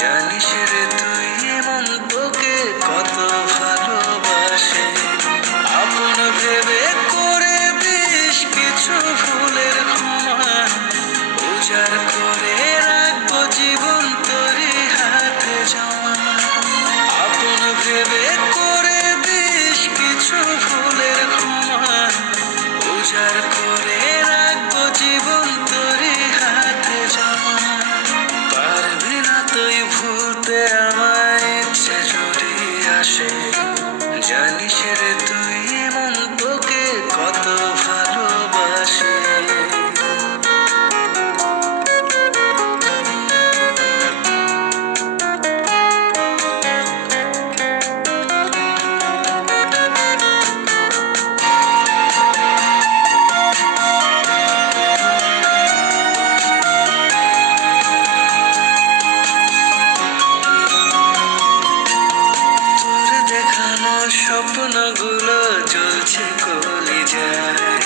জানিস রে তুই এমন তোকে কত ভালোবাসে, আপন ভেবে করে দিস কিছু ভুলের ক্ষমা, উজাড় করে রাখবো জীবন তোরই হাতে জমা। আপন ভেবে করে দিস কিছু ভুলের ক্ষমা, উজাড় করে রাখবো জীবন তোরই হাতে জমা। পারবি না তুই ভুলতে আমায়, ইচ্ছে যদি আসে, জানিস রে তুই এমন তোকে কত ভালোবাসে। তোর দেখানো স্বপ্নগুলো চলছে কলিজায়,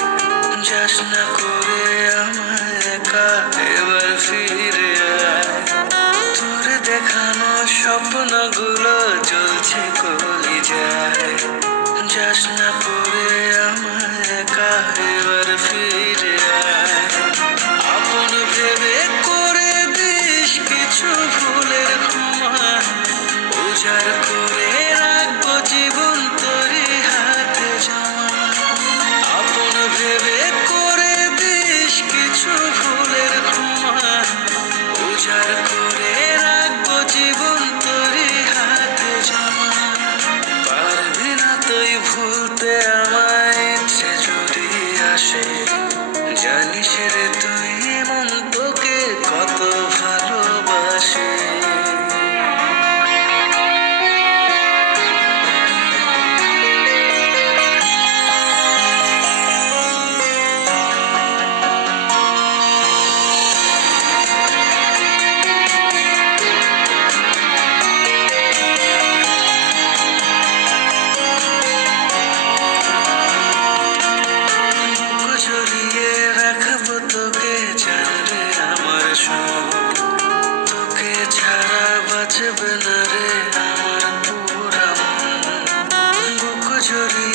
যাস না করে আমায় একা, এবার ফিরে আয়। তোর দেখানো স্বপ্নগুলো চলছে কলিজায়, যাস না করে আমায় একা, এবার ফিরে আয়। আপন ভেবে করে দিস কিছু ভুলের ক্ষমা, উজাড় করে রাখবো জীবন তোরই হাতে জমা। আপন ভেবে করে দিস কিছু ভুলের ক্ষমা, উজাড় করে রাখবো জীবন তোরই হাতে জমা। পারবি না তুই ভুলতে আমায়, ইচ্ছে যদি আসে, জানিস রে তুই এমন তোকে কত ভালোবাসে। বুক জড়িয়ে রাখবো তোকে, জানরে আমার সোনা, তোকে ছাড়া বাঁচবে না রে আমার পুরা মন। বুক জড়িয়ে